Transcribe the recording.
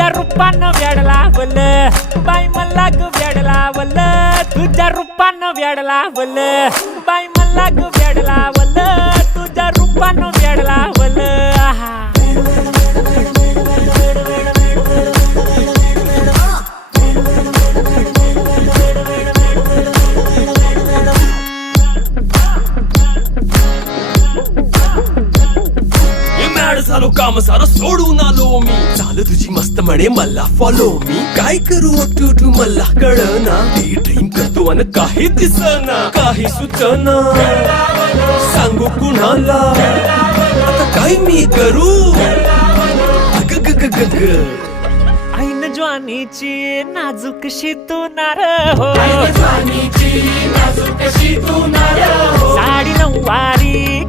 तुझ्या रूपानं वेड लावलं बाई मला ग वेड लावलं तुझ्या रूपानं वेड लावलं बाई मला ग वेड लावलं तुझ्या रूपानं वेड लावलं आहा झालो काम सारं सोडून आलो मी झालं तुझी मस्त म्हणे मला फॉलो मी काय करू टू मला कळना ती ड्रीम करतो आणि काही दिसना काही सुचना सांगू कुणाला आता काय मी करू अग ग ग ग ग ऐन ज्वानीची नाजूकशी तू नार हो साडी साडी नऊवारी